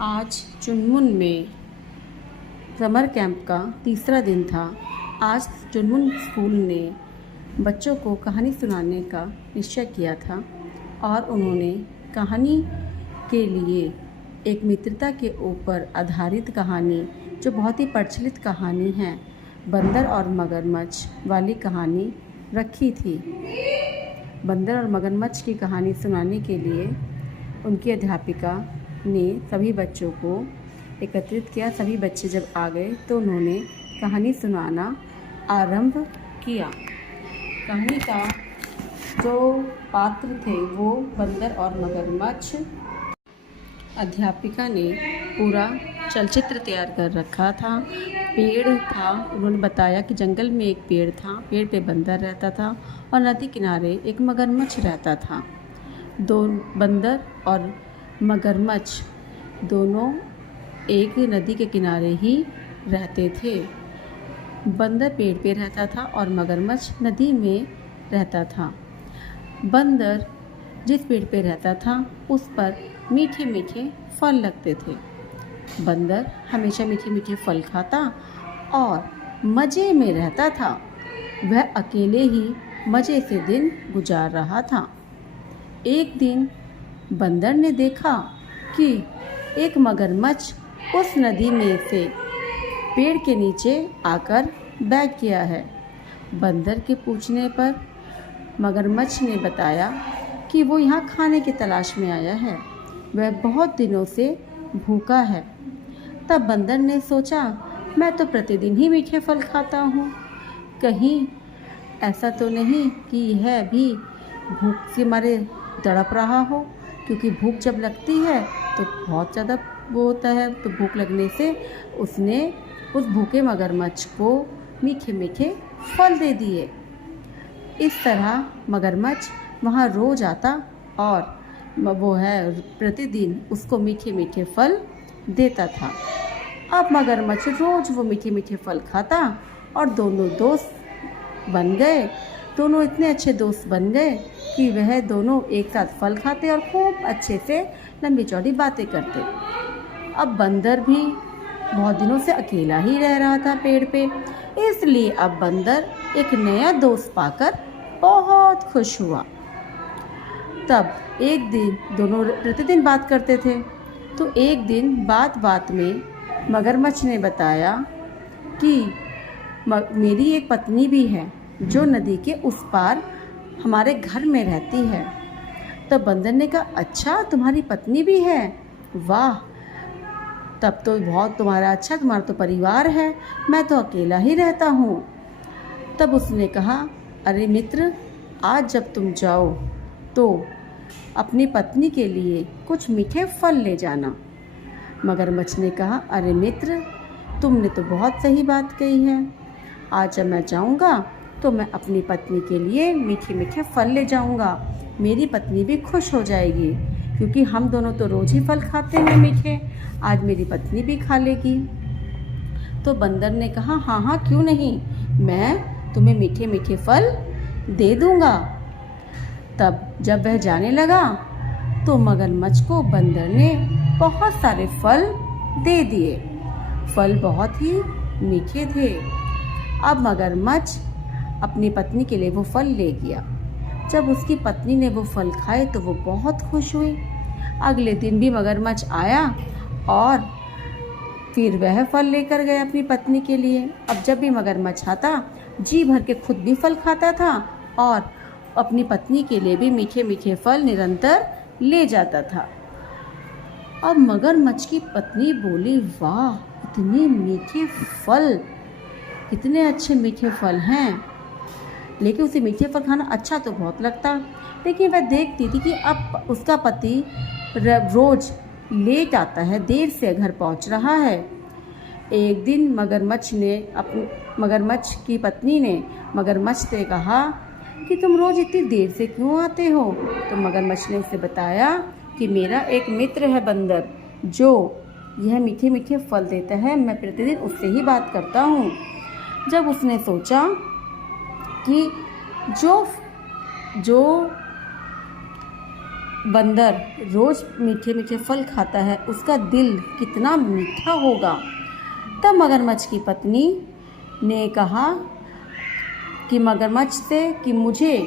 आज चुनमुन में समर कैंप का तीसरा दिन था। आज चुनमुन स्कूल ने बच्चों को कहानी सुनाने का निश्चय किया था और उन्होंने कहानी के लिए एक मित्रता के ऊपर आधारित कहानी, जो बहुत ही प्रचलित कहानी है, बंदर और मगरमच्छ वाली कहानी रखी थी। बंदर और मगरमच्छ की कहानी सुनाने के लिए उनकी अध्यापिका ने सभी बच्चों को एकत्रित किया। सभी बच्चे जब आ गए तो उन्होंने कहानी सुनाना आरंभ किया। कहानी का जो पात्र थे वो बंदर और मगरमच्छ। अध्यापिका ने पूरा चलचित्र तैयार कर रखा था। पेड़ था, उन्होंने बताया कि जंगल में एक पेड़ था, पेड़ पे बंदर रहता था और नदी किनारे एक मगरमच्छ रहता था। दो बंदर और मगरमच्छ दोनों एक नदी के किनारे ही रहते थे। बंदर पेड़ पे रहता था और मगरमच्छ नदी में रहता था। बंदर जिस पेड़ पे रहता था उस पर मीठे मीठे फल लगते थे। बंदर हमेशा मीठे मीठे फल खाता और मज़े में रहता था। वह अकेले ही मज़े से दिन गुजार रहा था। एक दिन बंदर ने देखा कि एक मगरमच्छ उस नदी में से पेड़ के नीचे आकर बैठ गया है। बंदर के पूछने पर मगरमच्छ ने बताया कि वो यहाँ खाने की तलाश में आया है, वह बहुत दिनों से भूखा है। तब बंदर ने सोचा, मैं तो प्रतिदिन ही मीठे फल खाता हूँ, कहीं ऐसा तो नहीं कि यह भी भूख से मारे तड़प रहा हो, क्योंकि भूख जब लगती है तो बहुत ज़्यादा वो होता है। तो भूख लगने से उसने उस भूखे मगरमच्छ को मीठे मीठे फल दे दिए। इस तरह मगरमच्छ वहाँ रोज़ आता और वो है प्रतिदिन उसको मीठे मीठे फल देता था। अब मगरमच्छ रोज़ वो मीठे मीठे फल खाता और दोनों दोस्त बन गए। दोनों इतने अच्छे दोस्त बन गए कि वह दोनों एक साथ फल खाते और खूब अच्छे से लंबी चौड़ी बातें करते। अब बंदर भी बहुत दिनों से अकेला ही रह रहा था पेड़ पे, इसलिए अब बंदर एक नया दोस्त पाकर बहुत खुश हुआ। तब एक दिन दोनों प्रतिदिन बात करते थे, तो एक दिन बात बात में मगरमच्छ ने बताया कि मेरी एक पत्नी भी है जो नदी के उस पार हमारे घर में रहती है। तो बंदर ने कहा, अच्छा तुम्हारी पत्नी भी है, वाह, तब तो बहुत तुम्हारा अच्छा, तुम्हारा तो परिवार है, मैं तो अकेला ही रहता हूँ। तब उसने कहा, अरे मित्र, आज जब तुम जाओ तो अपनी पत्नी के लिए कुछ मीठे फल ले जाना। मगरमच्छ ने कहा, अरे मित्र, तुमने तो बहुत सही बात कही है, आज जब मैं जाऊंगा तो मैं अपनी पत्नी के लिए मीठे मीठे फल ले जाऊंगा। मेरी पत्नी भी खुश हो जाएगी, क्योंकि हम दोनों तो रोज़ ही फल खाते हैं मीठे, आज मेरी पत्नी भी खा लेगी। तो बंदर ने कहा, हाँ हाँ क्यों नहीं, मैं तुम्हें मीठे मीठे फल दे दूंगा। तब जब वह जाने लगा तो मगरमच्छ को बंदर ने बहुत सारे फल दे दिए। फल बहुत ही मीठे थे। अब मगरमच्छ अपनी पत्नी के लिए वो फल ले गया। जब उसकी पत्नी ने वो फल खाए तो वो बहुत खुश हुई। अगले दिन भी मगरमच्छ आया और फिर वह फल लेकर गया अपनी पत्नी के लिए। अब जब भी मगरमच्छ आता, जी भर के खुद भी फल खाता था और अपनी पत्नी के लिए भी मीठे मीठे फल निरंतर ले जाता था। अब मगरमच्छ की पत्नी बोली, वाह, इतने मीठे फल, कितने अच्छे मीठे फल हैं। लेकिन उसे मीठे फल खाना अच्छा तो बहुत लगता, लेकिन वह देखती थी कि अब उसका पति रोज़ लेट आता है, देर से घर पहुंच रहा है। एक दिन मगरमच्छ की पत्नी ने मगरमच्छ से कहा कि तुम रोज़ इतनी देर से क्यों आते हो। तो मगरमच्छ ने उसे बताया कि मेरा एक मित्र है बंदर, जो यह मीठे मीठे फल देता है, मैं प्रतिदिन उससे ही बात करता हूँ। जब उसने सोचा कि जो बंदर रोज़ मीठे मीठे फल खाता है, उसका दिल कितना मीठा होगा। तब मगरमच्छ की पत्नी ने कहा कि मगरमच्छ से कि मुझे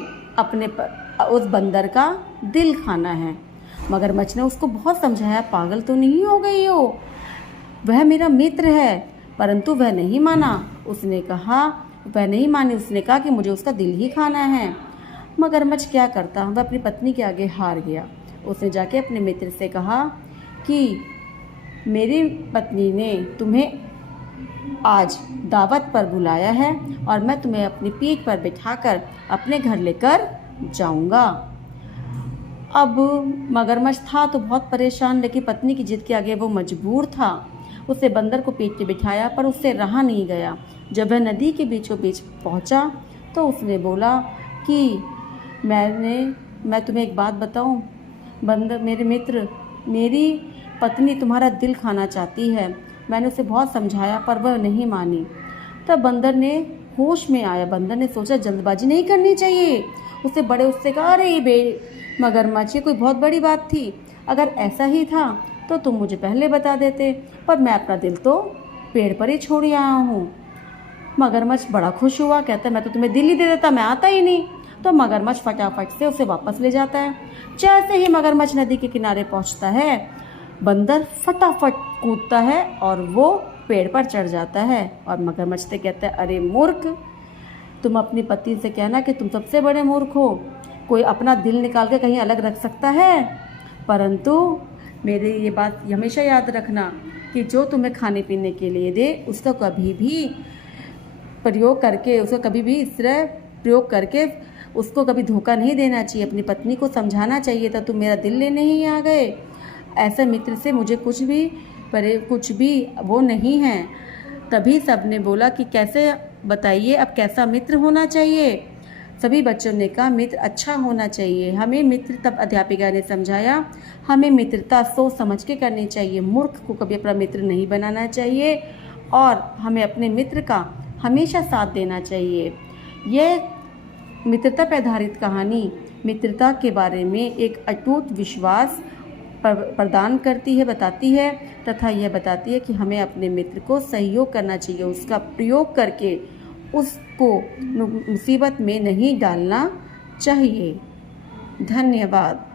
उस बंदर का दिल खाना है। मगरमच्छ ने उसको बहुत समझाया, पागल तो नहीं हो गई हो, वह मेरा मित्र है। परंतु वह नहीं माना। उसने कहा कि मुझे उसका दिल ही खाना है। मगरमच्छ क्या करता, वह अपनी पत्नी के आगे हार गया। उसने जाके अपने मित्र से कहा कि मेरी पत्नी ने तुम्हें आज दावत पर बुलाया है और मैं तुम्हें अपनी पीठ पर बिठाकर अपने घर लेकर जाऊंगा। अब मगरमच्छ था तो बहुत परेशान, लेकिन पत्नी की जिद के आगे वो मजबूर था। उसने बंदर को पीठ पे बिठाया, पर उससे रहा नहीं गया। जब वह नदी के बीचों बीच पहुंचा तो उसने बोला कि मैं तुम्हें एक बात बताऊं, बंदर मेरे मित्र, मेरी पत्नी तुम्हारा दिल खाना चाहती है। मैंने उसे बहुत समझाया पर वह नहीं मानी। तब बंदर ने होश में आया। बंदर ने सोचा जल्दबाजी नहीं करनी चाहिए। उससे बड़े उससे कहा, अरे बे मगरमच्छ, ये कोई बहुत बड़ी बात थी। अगर ऐसा ही था तो तुम मुझे पहले बता देते, पर मैं अपना दिल तो पेड़ पर ही छोड़ आया हूँ। मगरमच्छ बड़ा खुश हुआ, कहता है मैं तो तुम्हें दिल ही दे देता, मैं आता ही नहीं। तो मगरमच्छ फटाफट से उसे वापस ले जाता है। जैसे ही मगरमच्छ नदी के किनारे पहुँचता है, बंदर फटाफट कूदता है और वो पेड़ पर चढ़ जाता है। और मगरमच्छ से कहता है, अरे मूर्ख, तुम अपनी पत्नी से कहना कि तुम सबसे बड़े मूर्ख हो। कोई अपना दिल निकाल के कहीं अलग रख सकता है, परंतु मेरी ये बात हमेशा याद रखना कि जो तुम्हें खाने पीने के लिए दे उसका कभी भी इस तरह प्रयोग करके उसको कभी धोखा नहीं देना चाहिए। अपनी पत्नी को समझाना चाहिए था, तुम मेरा दिल लेने ही आ गए। ऐसे मित्र से मुझे कुछ भी वो नहीं है। तभी सबने बोला कि कैसे बताइए, अब कैसा मित्र होना चाहिए। सभी बच्चों ने कहा मित्र अच्छा होना चाहिए। तब अध्यापिका ने समझाया, हमें मित्रता सोच समझ के करनी चाहिए। मूर्ख को कभी अपना मित्र नहीं बनाना चाहिए और हमें अपने मित्र का हमेशा साथ देना चाहिए। यह मित्रता पर आधारित कहानी मित्रता के बारे में एक अटूट विश्वास प्रदान बताती है तथा यह बताती है कि हमें अपने मित्र को सहयोग करना चाहिए, उसका प्रयोग करके उसको मुसीबत में नहीं डालना चाहिए। धन्यवाद।